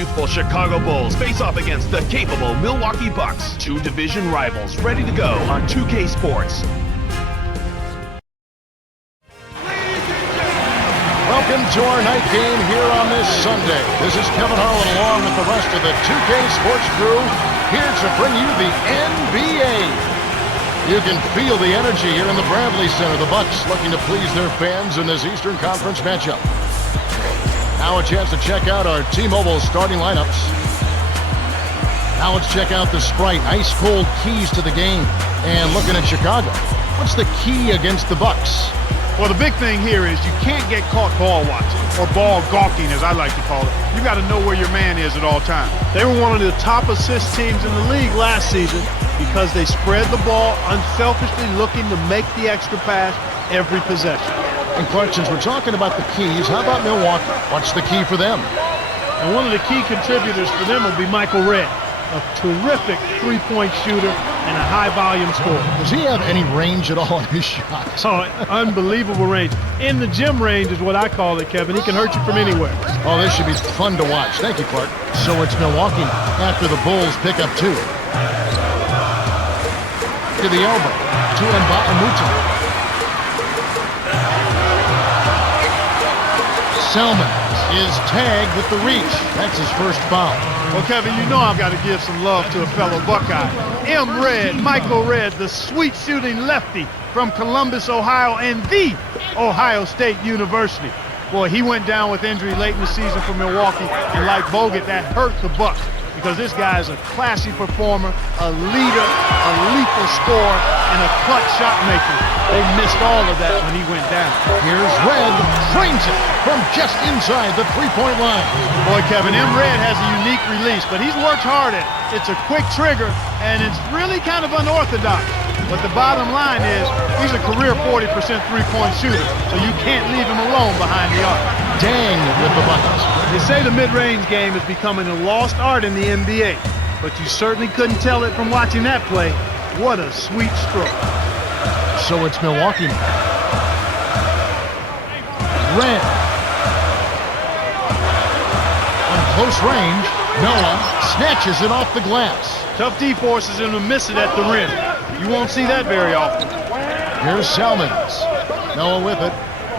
youthful Chicago Bulls face off against the capable Milwaukee Bucks, two division rivals ready to go on 2K Sports. Welcome to our night game here on this Sunday. This is Kevin Harlan along with the rest of the 2K Sports crew here to bring you the NBA. You can feel the energy here in the Bradley Center. The Bucks looking to please their fans in this Eastern Conference matchup. Now a chance to check out our T-Mobile starting lineups. Now let's check out the Sprite ice-cold keys to the game. And looking at Chicago, what's the key against the Bucks? Well, the big thing here is you can't get caught ball watching, or ball gawking, as I like to call it. You got to know where your man is at all times. They were one of the top assist teams in the league last season because they spread the ball unselfishly, looking to make the extra pass every possession. And Clark, since we're talking about the keys, how about Milwaukee? What's the key for them? And one of the key contributors for them will be Michael Redd, a terrific three-point shooter and a high-volume scorer. Does he have any range at all in his shots? Oh, unbelievable range. In the gym range is what I call it, Kevin. He can hurt you from anywhere. Oh, this should be fun to watch. Thank you, Clark. So it's Milwaukee after the Bulls pick up two. To the elbow, to Mbakamuta. Selman is tagged with the reach. That's his first foul. Well, Kevin, you know I've got to give some love to a fellow Buckeye. Michael Redd, the sweet shooting lefty from Columbus, Ohio, and the Ohio State University. Boy, he went down with injury late in the season for Milwaukee, and like Bogut, that hurt the Bucks because this guy is a classy performer, a leader, a lethal scorer, and a clutch shot maker. They missed all of that when he went down. Here's Redd, frames it from just inside the three-point line. Boy, Kevin, Redd has a unique release, but he's worked hard at it. It's a quick trigger, and it's really kind of unorthodox. But the bottom line is, he's a career 40% three-point shooter, so you can't leave him alone behind the arc. Dang with the buckets. They say the mid-range game is becoming a lost art in the NBA, but you certainly couldn't tell it from watching that play. What a sweet stroke. So it's Milwaukee. Redd. On close range, Noah snatches it off the glass. Tough D forces him to miss it at the rim. You won't see that very often. Here's Salmons. Noah with it.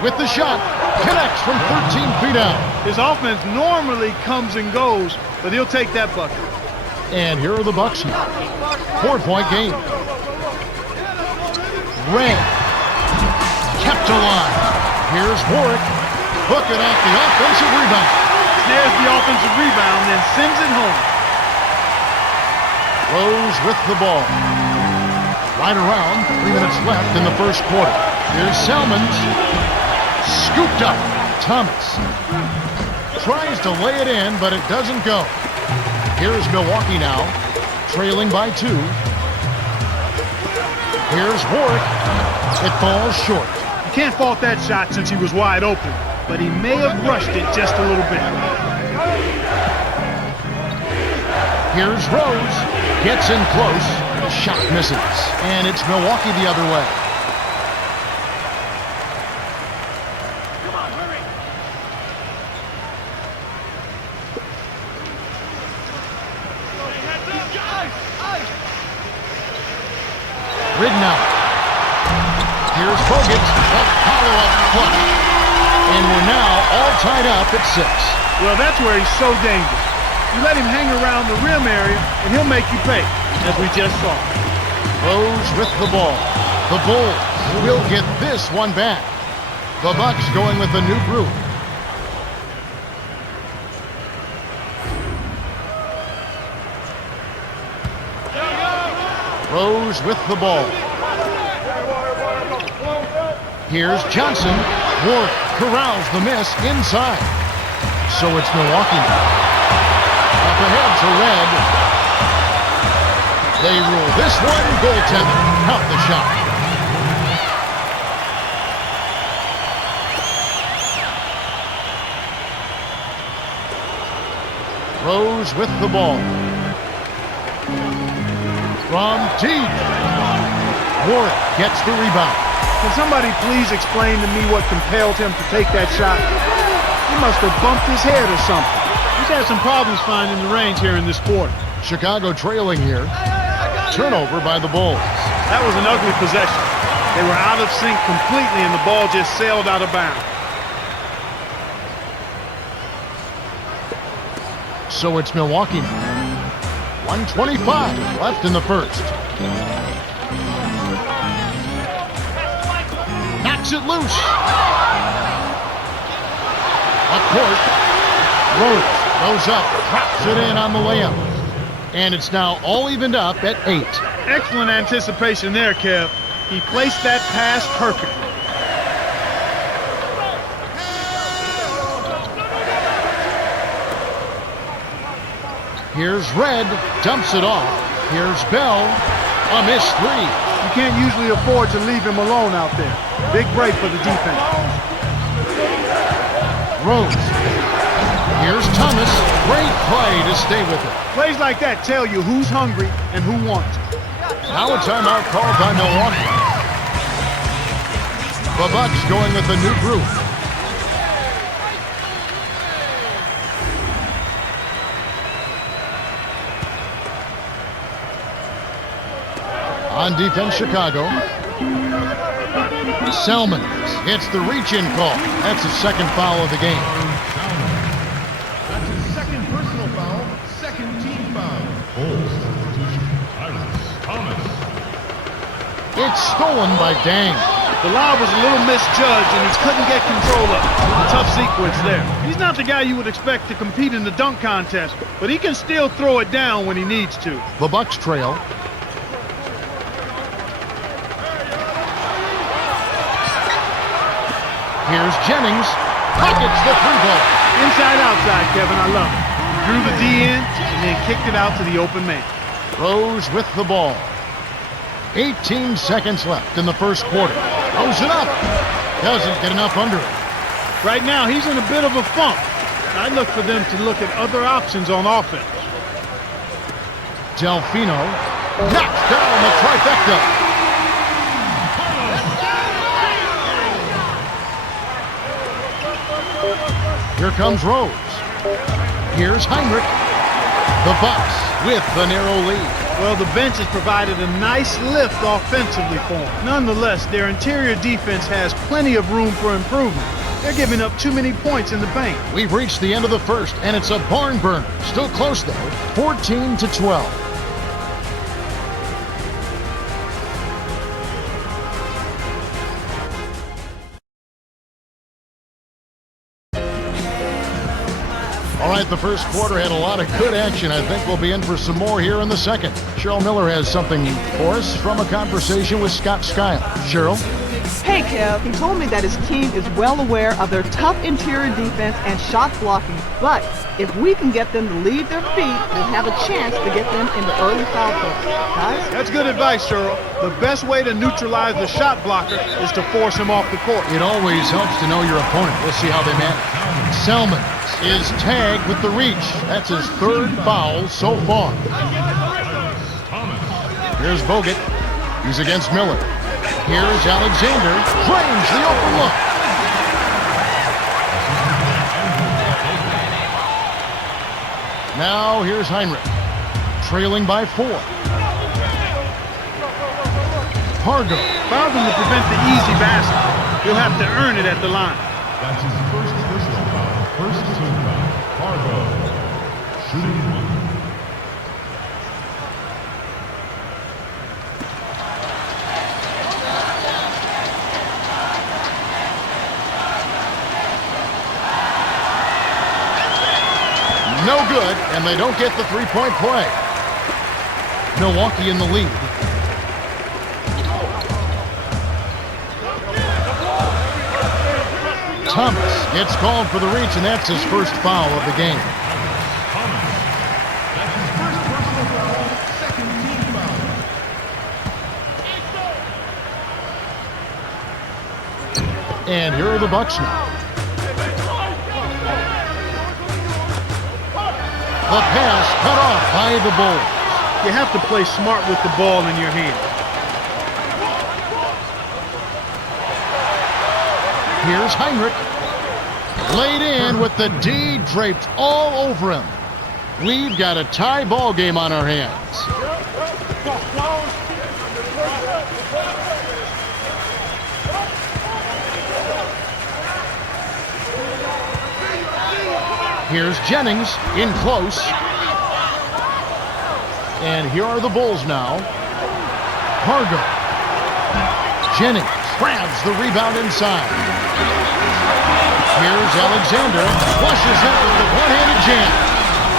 With the shot. Connects from 13 feet out. His offense normally comes and goes, but he'll take that bucket. And here are the Bucks here. 4-point game. Redd. Kept alive. Here's Warwick. Hook it off the offensive rebound. Snares the offensive rebound, then sends it home. Rose with the ball. Right around, 3 minutes left in the first quarter. Here's Salmons. Scooped up. Thomas. Tries to lay it in, but it doesn't go. Here's Milwaukee now, trailing by 2. Here's Warwick. It falls short. You can't fault that shot since he was wide open, but he may have rushed it just a little bit. Here's Rose. Gets in close. Shot misses. And it's Milwaukee the other way. Ridden out. Here's Bogut. A follow-up clutch. And we're now all tied up at 6. Well, that's where he's so dangerous. You let him hang around the rim area, and he'll make you pay, as we just saw. Rose with the ball. The Bulls will get this one back. The Bucks going with a new group. Rose with the ball. Here's Johnson. Warwick corrals the miss inside. So it's Milwaukee. Up ahead to Redd. They rule this one goaltender. Out the shot. Rose with the ball. From deep. Warwick gets the rebound. Can somebody please explain to me what compelled him to take that shot? He must have bumped his head or something. He's had some problems finding the range here in this quarter. Chicago trailing here. Turnover by the Bulls. That was an ugly possession. They were out of sync completely, and the ball just sailed out of bounds. So it's Milwaukee now. 1:25 left in the first. Knocks it loose. Up court. Rose goes up, drops it in on the layup. And it's now all evened up at 8. Excellent anticipation there, Kev. He placed that pass perfectly. Here's Red, dumps it off. Here's Bell, a missed 3. You can't usually afford to leave him alone out there. Big break for the defense. Rose. Here's Thomas. Great play to stay with it. Plays like that tell you who's hungry and who wants. Now a timeout called by Milwaukee. The Bucks going with a new group. On defense, Chicago. Selman hits the reach-in call. That's his second foul of the game. That's his second personal foul, second team foul. Bulls substitution, Thomas. It's stolen by Dang. The lob was a little misjudged, and he couldn't get control of it. A tough sequence there. He's not the guy you would expect to compete in the dunk contest, but he can still throw it down when he needs to. The Bucks trail. Here's Jennings. Pockets the free ball. Inside, outside, Kevin. I love it. Drew the D in and then kicked it out to the open man. Rose with the ball. 18 seconds left in the first quarter. Throws it up. Doesn't get enough under it. Right now, he's in a bit of a funk. I look for them to look at other options on offense. Delfino knocks down the trifecta. Here comes Rose. Here's Heinrich. The Bucks with the narrow lead. Well, the bench has provided a nice lift offensively for them. Nonetheless, their interior defense has plenty of room for improvement. They're giving up too many points in the paint. We've reached the end of the first, and it's a barn burner. Still close, though. 14-12. All right, the first quarter had a lot of good action. I think we'll be in for some more here in the second. Cheryl Miller has something for us from a conversation with Scott Skiles. Cheryl? Hey, Kev. He told me that his team is well aware of their tough interior defense and shot blocking, but if we can get them to lead their feet, we'll have a chance to get them into early foul calls. Guys? That's good advice, Cheryl. The best way to neutralize the shot blocker is to force him off the court. It always helps to know your opponent. We'll see how they manage. Selman is tagged with the reach. That's his third foul so far. Here's Bogut. He's against Miller. Here's Alexander. Drains the open look. Now here's Heinrich. Trailing by 4. Pargo. Fouled him to prevent the easy basket. He'll have to earn it at the line. That's his first personal foul, first team foul. Fargo, shooting 1. No good, and they don't get the three-point play. Milwaukee in the lead. Thomas gets called for the reach, and that's his first foul of the game. Thomas, that's his first personal foul, second team foul. And here are the Bucks now. The pass cut off by the Bulls. You have to play smart with the ball in your hand. Here's Heinrich. Laid in with the D draped all over him. We've got a tie ball game on our hands. Here's Jennings in close. And here are the Bulls now. Hargo. Jennings grabs the rebound inside. Here's Alexander. Flushes it with the one-handed jam.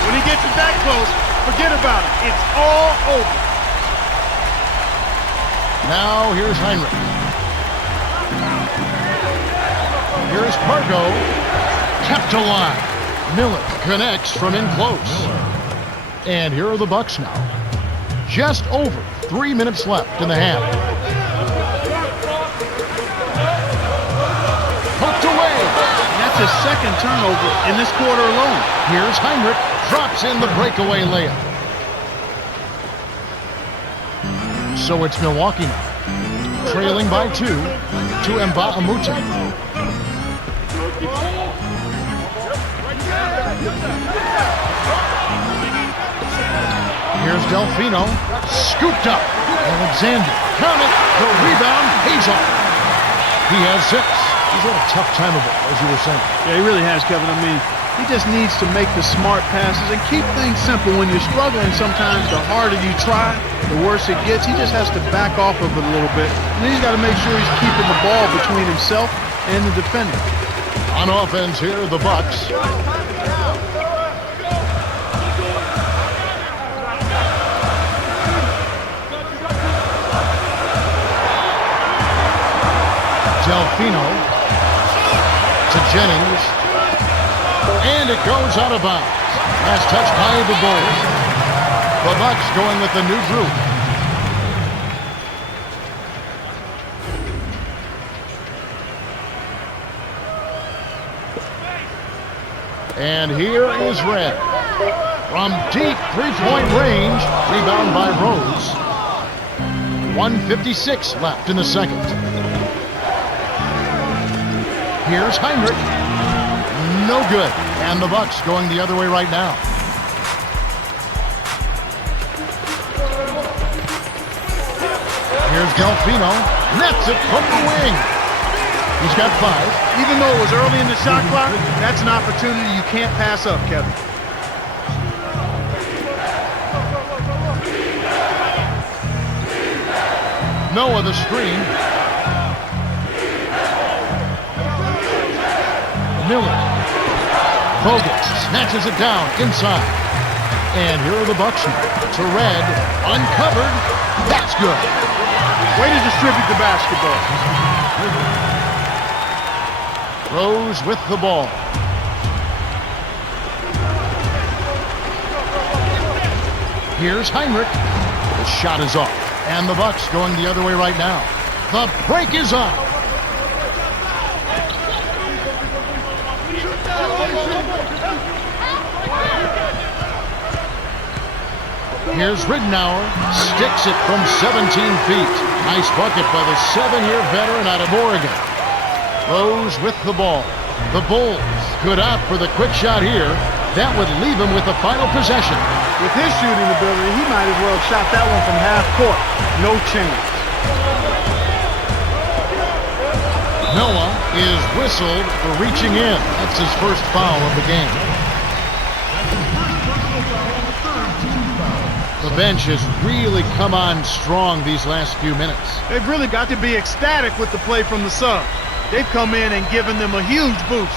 When he gets it that close, forget about it. It's all over. Now here's Heinrich. Here's Hargo. Kept alive. Miller connects from in close. And here are the Bucks now. Just over 3 minutes left in the half. Hooked away. That's his second turnover in this quarter alone. Here's Heinrich. Drops in the breakaway layup. So it's Milwaukee now. Trailing by 2 to Mbamute. Here's Delfino, scooped up. Alexander, count it, the rebound, pays off. He has 6. He's had a tough time of it, as you were saying. Yeah, he really has, Kevin. I mean, he just needs to make the smart passes and keep things simple. When you're struggling, sometimes the harder you try, the worse it gets. He just has to back off of it a little bit. And then he's got to make sure he's keeping the ball between himself and the defender. On offense here, the Bucks. Delfino to Jennings, and it goes out of bounds. Last touch by the Bulls. The Bucks going with the new group. And here is Red. From deep three-point range, rebound by Rose. 1:56 left in the second. Here's Heinrich. No good. And the Bucks going the other way right now. Here's Delfino. Nets it from the wing. He's got 5. Even though it was early in the shot clock, that's an opportunity you can't pass up, Kevin. Noah the screen. Miller. Bogut snatches it down inside. And here are the Bucks now. To Red. Uncovered. That's good. Way to distribute the basketball. Rose with the ball. Here's Heinrich. The shot is off. And the Bucks going the other way right now. The break is on. Here's Ridnour, sticks it from 17 feet. Nice bucket by the 7-year veteran out of Oregon. Rose with the ball. The Bulls could opt for the quick shot here. That would leave him with the final possession. With his shooting ability, he might as well have shot that one from half court. No chance. Noah is whistled for reaching in. That's his first foul of the game. The bench has really come on strong these last few minutes. They've really got to be ecstatic with the play from the sub. They've come in and given them a huge boost.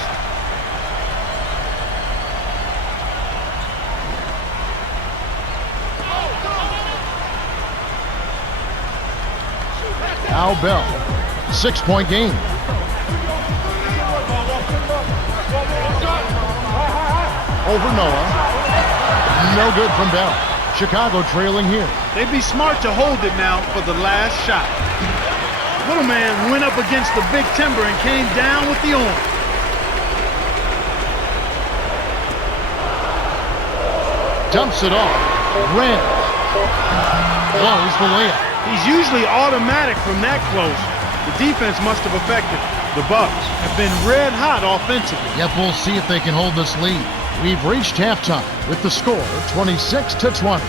Al Bell, 6-point game. Over Noah. No good from Bell. Chicago trailing here. They'd be smart to hold it now for the last shot. Little man went up against the big timber and came down with the arm. Dumps it off. Red. Blows the layup. He's usually automatic from that close. The defense must have affected him. The Bucks have been red hot offensively. Yep, we'll see if they can hold this lead. We've reached halftime with the score 26-20.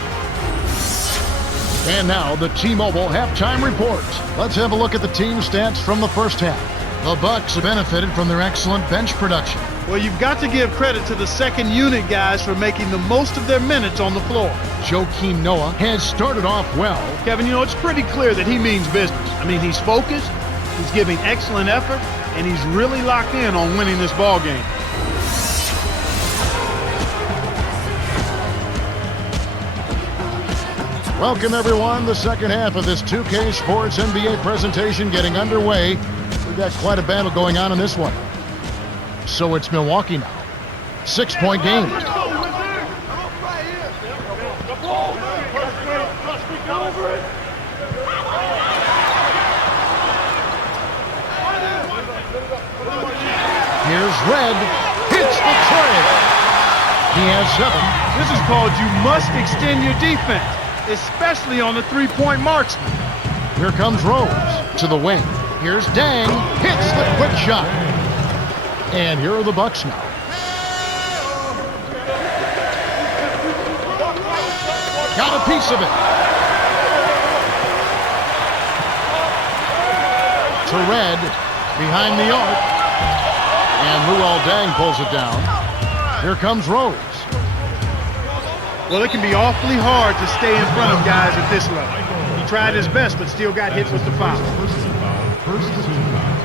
And now the T-Mobile halftime report. Let's have a look at the team stats from the first half. The Bucks have benefited from their excellent bench production. Well, you've got to give credit to the second unit guys for making the most of their minutes on the floor. Joakim Noah has started off well. Kevin, you know, it's pretty clear that he means business. I mean, he's focused, he's giving excellent effort, and he's really locked in on winning this ball game. Welcome, everyone. The second half of this 2K Sports NBA presentation getting underway. We've got quite a battle going on in this one. So it's Milwaukee now. 6-point game. Here's Red. Hits the tray. He has 7. This is called you must extend your defense, especially on the three-point marksman. Here comes Rose to the wing. Here's Dang. Hits the quick shot. And here are the Bucks now. Got a piece of it. To Red, behind the arc. And Luol Deng pulls it down. Here comes Rose. Well, it can be awfully hard to stay in front of guys at this level. He tried his best, but still got hit with the foul. First team foul.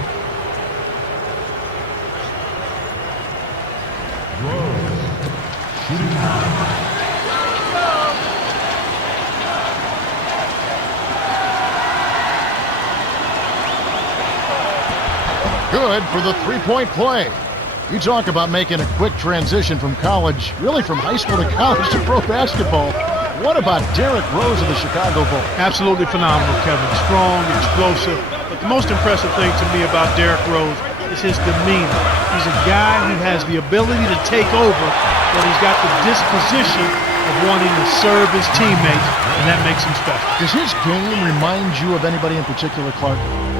Rose. Shooting foul. Good for the three-point play. You talk about making a quick transition from college, really from high school to college to pro basketball. What about Derrick Rose of the Chicago Bulls? Absolutely phenomenal, Kevin. Strong, explosive. But the most impressive thing to me about Derrick Rose is his demeanor. He's a guy who has the ability to take over, but he's got the disposition of wanting to serve his teammates, and that makes him special. Does his game remind you of anybody in particular, Clark?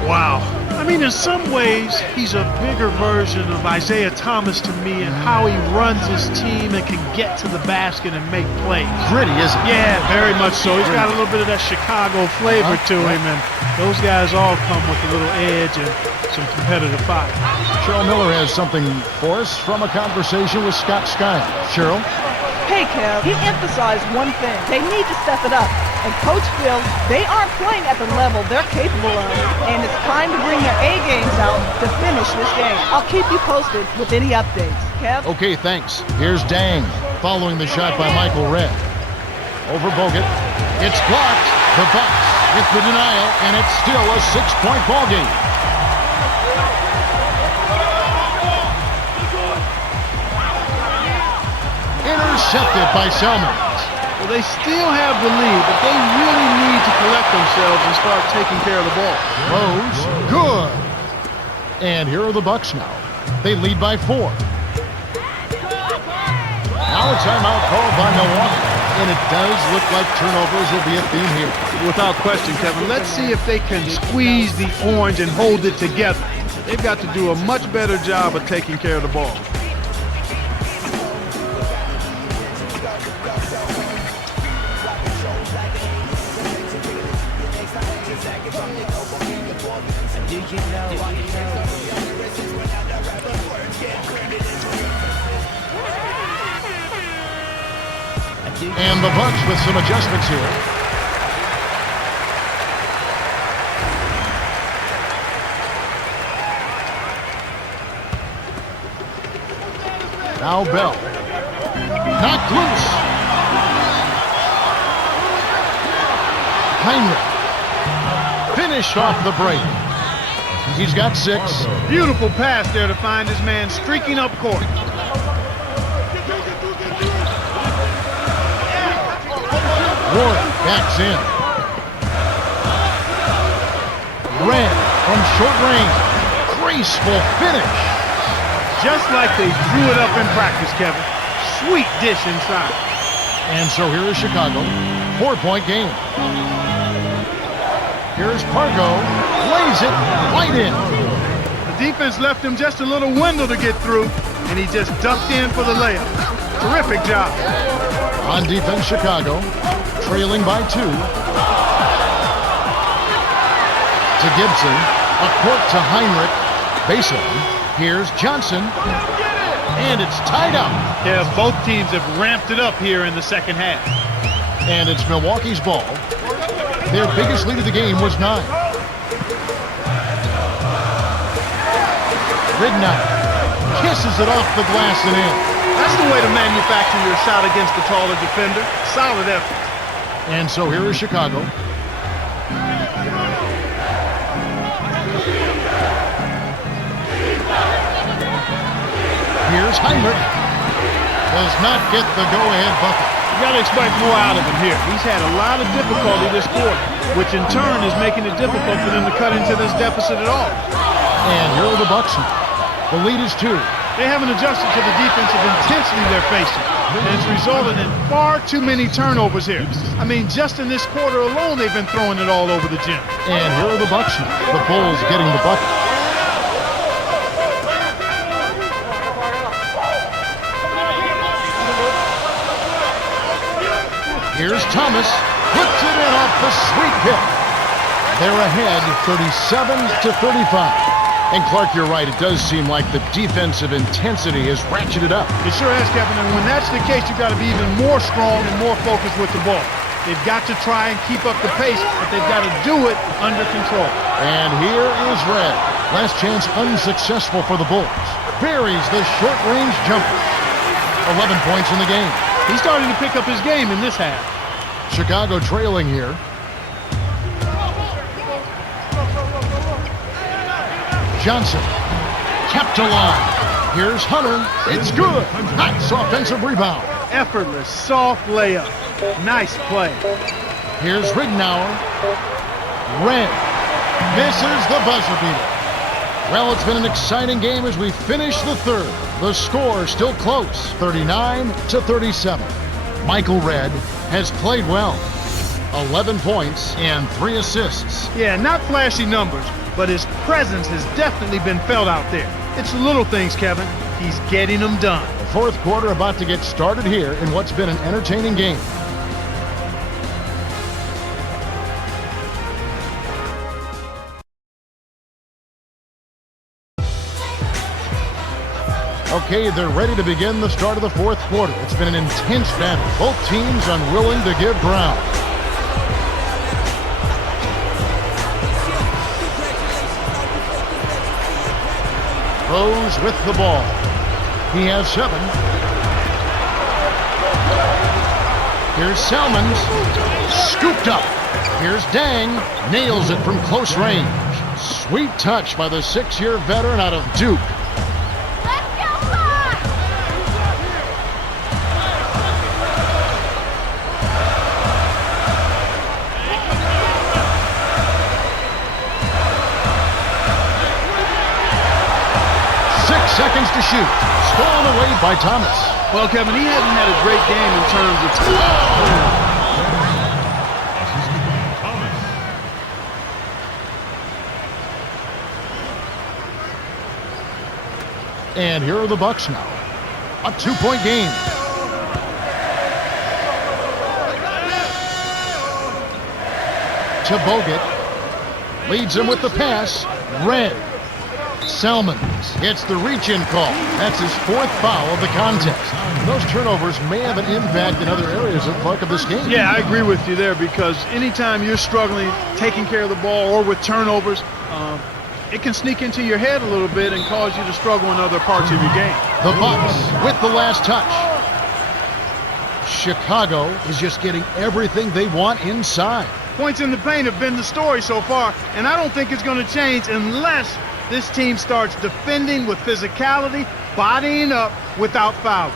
Wow. I mean, in some ways, he's a bigger version of Isaiah Thomas to me and how he runs his team and can get to the basket and make plays. Gritty, isn't he? Yeah, very much so. He's got a little bit of that Chicago flavor to him, and those guys all come with a little edge and some competitive fire. Cheryl Miller has something for us from a conversation with Scott Skiles. Cheryl? Hey, Kev, he emphasized one thing. They need to step it up. And Coach feels they aren't playing at the level they're capable of. And it's time to bring their A games out to finish this game. I'll keep you posted with any updates. Kev? Okay, thanks. Here's Dang, following the shot by Michael Red. Over Bogut. It's blocked. The Bucks with the denial, and it's still a 6-point ball game. Intercepted by Selman. Well, they still have the lead, but they really need to collect themselves and start taking care of the ball. Rose, good. And here are the Bucks now. They lead by 4. Now a timeout called by Milwaukee. And it does look like turnovers will be a theme here. Without question, Kevin. Let's see if they can squeeze the orange and hold it together. They've got to do a much better job of taking care of the ball. And the Bucks with some adjustments here. Now Bell. Knocked loose. Heinrich. Finished off the break. He's got 6. Beautiful pass there to find his man streaking up court. Ward backs in. Red from short range. Graceful finish. Just like they drew it up in practice, Kevin. Sweet dish inside. And so here is Chicago. 4-point game. Here's Pargo. Lays it right in. The defense left him just a little window to get through, and he just ducked in for the layup. Terrific job. On defense, Chicago, trailing by 2. To Gibson, a court to Heinrich. Baseline. Here's Johnson. And it's tied up. Yeah, both teams have ramped it up here in the second half. And it's Milwaukee's ball. Their biggest lead of the game was 9. Ridnow kisses it off the glass and in. That's the way to manufacture your shot against the taller defender. Solid effort. And so here is Chicago. Here's Heinrich. Does not get the go-ahead bucket. You got to expect more out of him here. He's had a lot of difficulty this quarter, which in turn is making it difficult for them to cut into this deficit at all. And here are the Bucks now. The lead is 2. They haven't adjusted to the defensive intensity they're facing, and it's resulted in far too many turnovers here. I mean, just in this quarter alone, they've been throwing it all over the gym. And here are the Bucks now. The Bulls getting the bucket. Here's Thomas, puts it in off the sweet pick. They're ahead 37-35. And Clark, you're right, it does seem like the defensive intensity has ratcheted up. It sure has, Kevin, and when that's the case, you've got to be even more strong and more focused with the ball. They've got to try and keep up the pace, but they've got to do it under control. And here is Red. Last chance unsuccessful for the Bulls. Buries the short-range jumper. 11 points in the game. He's starting to pick up his game in this half. Chicago trailing here. Johnson kept alive. Here's Hunter. It's good. Nice offensive rebound. Effortless, soft layup. Nice play. Here's Ridnour. Red misses the buzzer beater. Well, it's been an exciting game as we finish the third. The score still close, 39-37. Michael Red has played well. 11 points and 3 assists. Yeah, not flashy numbers, but his presence has definitely been felt out there. It's the little things, Kevin. He's getting them done. The fourth quarter about to get started here in what's been an entertaining game. Okay, they're ready to begin the start of the fourth quarter. It's been an intense battle. Both teams unwilling to give ground. Rose with the ball. He has 7. Here's Salmons. Scooped up. Here's Dang. Nails it from close range. Sweet touch by the 6-year veteran out of Duke. 6 seconds to shoot. Stolen away by Thomas. Well, Kevin, he hasn't had a great game in terms of... And here are the Bucks now. A 2-point game. To Bogut. Leads him with the pass. Red. Salmons gets the reach-in call. That's his 4th foul of the contest. Those turnovers may have an impact in other areas of this game. Yeah, I agree with you there, because anytime you're struggling taking care of the ball or with turnovers, it can sneak into your head a little bit and cause you to struggle in other parts of your game. The Bucks with the last touch. Chicago is just getting everything they want inside. Points in the paint have been the story so far, and I don't think it's going to change unless this team starts defending with physicality, bodying up without fouling.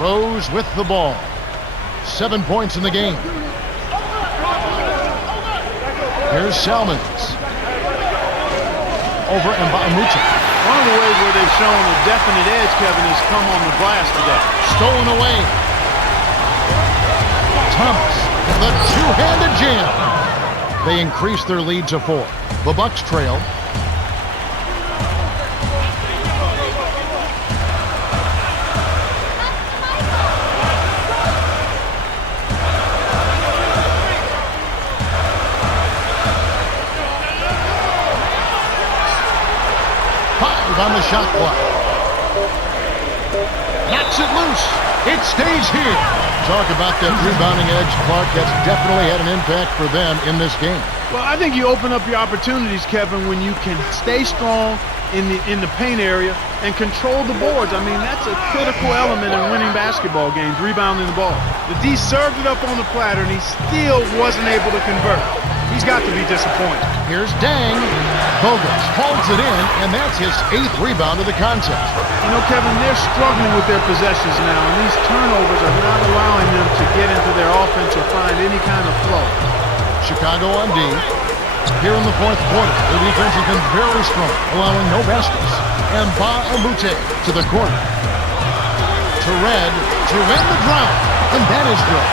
Rose with the ball. 7 points in the game. Here's Salmons. over Mbamute. One of the ways where they've shown a definite edge, Kevin, has come on the glass today. Stolen away. Thomas, the two-handed jam. They increase their lead to 4. The Bucks trail. On the shot clock. Knocks it loose. It stays here. Talk about that rebounding edge, Clark. That's definitely had an impact for them in this game. Well, I think you open up your opportunities, Kevin, when you can stay strong in the paint area and control the boards. I mean, that's a critical element in winning basketball games, rebounding the ball. The D served it up on the platter, and he still wasn't able to convert. He's got to be disappointed. Here's Dang. Bogus holds it in, and that's his 8th rebound of the contest. You know, Kevin, they're struggling with their possessions now, and these turnovers are not allowing them to get into their offense or find any kind of flow. Chicago on D. Here in the 4th quarter, the defense has been very strong, allowing no baskets. And Mbamute to the corner. To Red the drive, and that is good.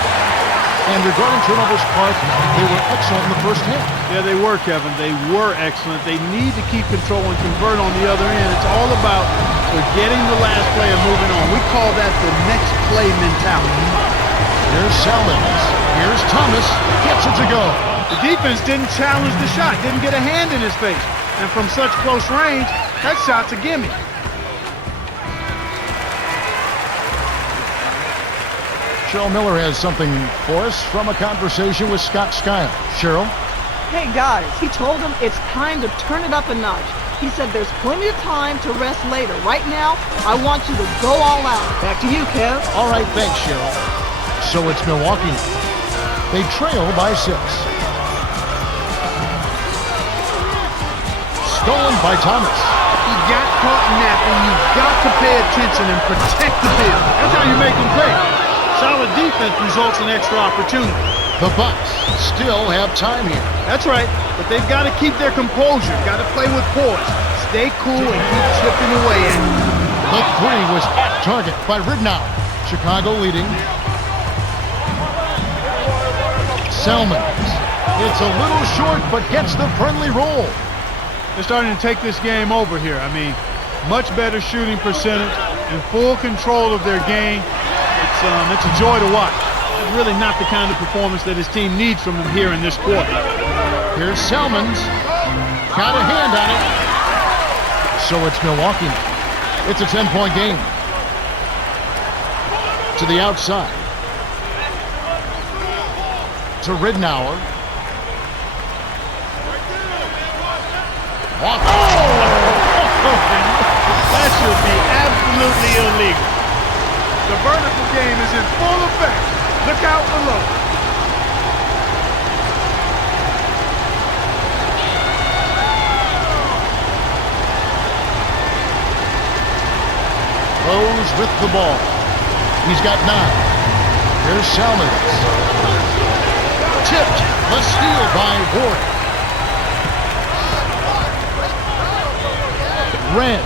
And regarding turnovers, Clark, they were excellent in the first half. Yeah, they were, Kevin. They were excellent. They need to keep control and convert on the other end. It's all about forgetting the last play and moving on. We call that the next play mentality. Here's Salmons. Here's Thomas. Gets it to go. The defense didn't challenge the shot, didn't get a hand in his face. And from such close range, that shot's a gimme. Cheryl Miller has something for us from a conversation with Scott Skiles. Cheryl? Hey guys, he told them it's time to turn it up a notch. He said there's plenty of time to rest later. Right now, I want you to go all out. Back to you, Kev. All right, thanks, Cheryl. So it's Milwaukee. They trail by 6. Stolen by Thomas. He got caught napping. You've got to pay attention and protect the bill. That's how you make them pay. Solid defense results in extra opportunity. The Bucks still have time here. That's right, but they've got to keep their composure. Got to play with poise. Stay cool and keep chipping away at it. The 3 was at target by Ridnow. Chicago leading. Salmons. It's a little short, but gets the friendly roll. They're starting to take this game over here. I mean, much better shooting percentage and full control of their game. It's a joy to watch. It's really not the kind of performance that his team needs from him here in this quarter. Here's Salmons. Got a hand on it. So it's Milwaukee. It's a 10-point game. To the outside. To Ridnour. Oh! That should be absolutely illegal. The vertical game is in full effect. Look out below. Rose with the ball. He's got 9. Here's Salmons. Tipped. A steal by Ward. Red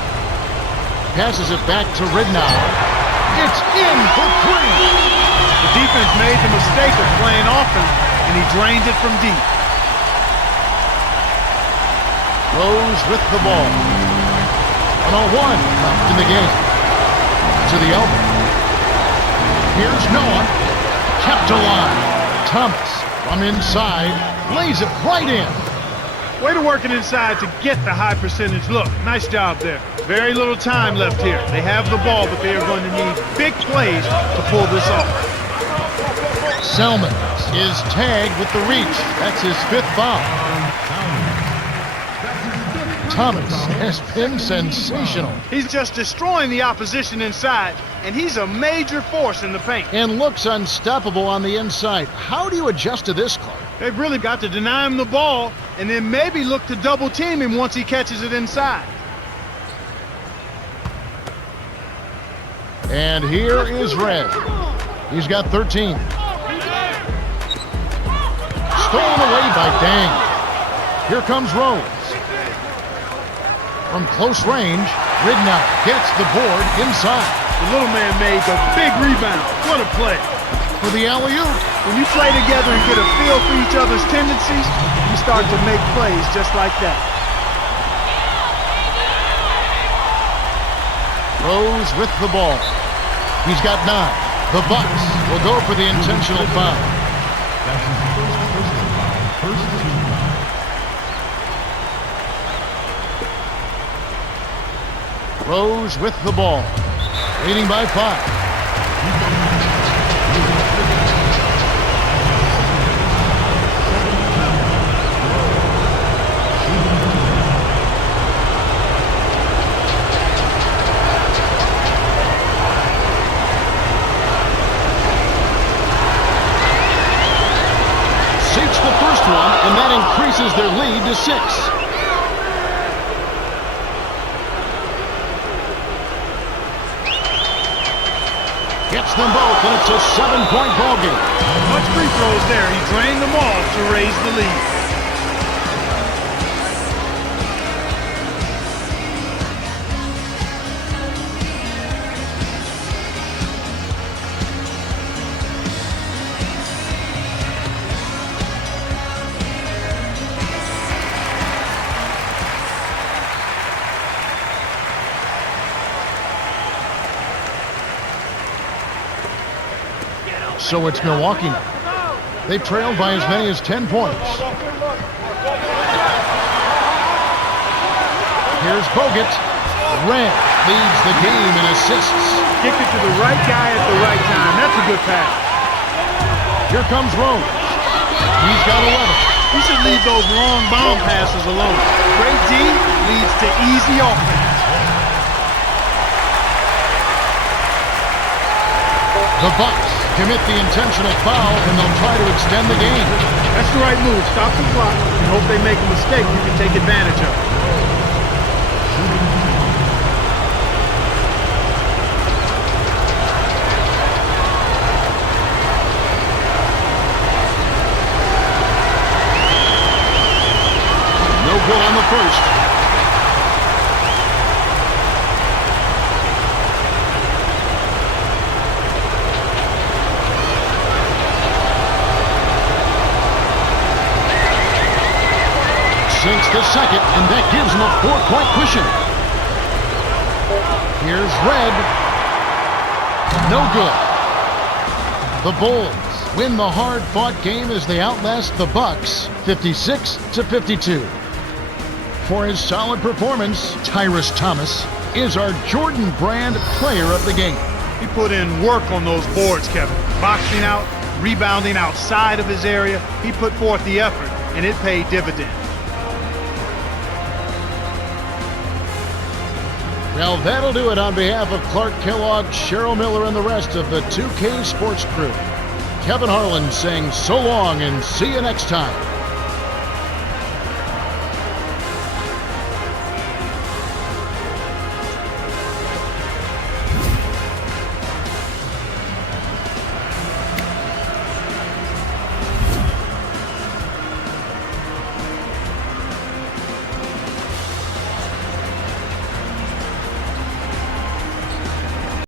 passes it back to Ridnour. It's in for 3. The defense made the mistake of playing offense, and he drained it from deep. Rose with the ball. 101 left in the game. To the elbow. Here's Noah. Kept alive. Thomas from inside lays it right in. Way to work it inside to get the high percentage look. Nice job there. Very little time left here. They have the ball, but they are going to need big plays to pull this off. Salmons is tagged with the reach. That's his 5th foul. Thomas has been sensational. He's just destroying the opposition inside, and he's a major force in the paint. And looks unstoppable on the inside. How do you adjust to this, Clark? They've really got to deny him the ball and then maybe look to double team him once he catches it inside. And here is Red. He's got 13. Stolen away by Dang. Here comes Rose. From close range, Ridnour gets the board inside. The little man made the big rebound. What a play. For the alley-oop. When you play together and get a feel for each other's tendencies, you start to make plays just like that. Rose with the ball. He's got 9. The Bucks will go for the intentional foul. That's his first personal foul. First team foul. Rose with the ball. Leading by 5. 6 the first one, and that increases their lead to 6. Gets them both, and it's a 7-point ball game. Much free throws there. He drained them all to raise the lead. So it's Milwaukee now. They trailed by as many as 10 points. Here's Bogut. Red leads the game in assists. Kick it to the right guy at the right time. That's a good pass. Here comes Rose. He's got 11. You should leave those long bomb passes alone. Great D leads to easy offense. The Bucks commit the intentional foul, and they'll try to extend the game. That's the right move. Stop the clock and hope they make a mistake you can take advantage of. No good on the first. Sinks the second, and that gives him a 4-point cushion. Here's Red. No good. The Bulls win the hard-fought game as they outlast the Bucks 56-52. For his solid performance, Tyrus Thomas is our Jordan Brand Player of the Game. He put in work on those boards, Kevin. Boxing out, rebounding outside of his area. He put forth the effort, and it paid dividends. Well, that'll do it on behalf of Clark Kellogg, Cheryl Miller, and the rest of the 2K Sports crew. Kevin Harlan saying so long and see you next time.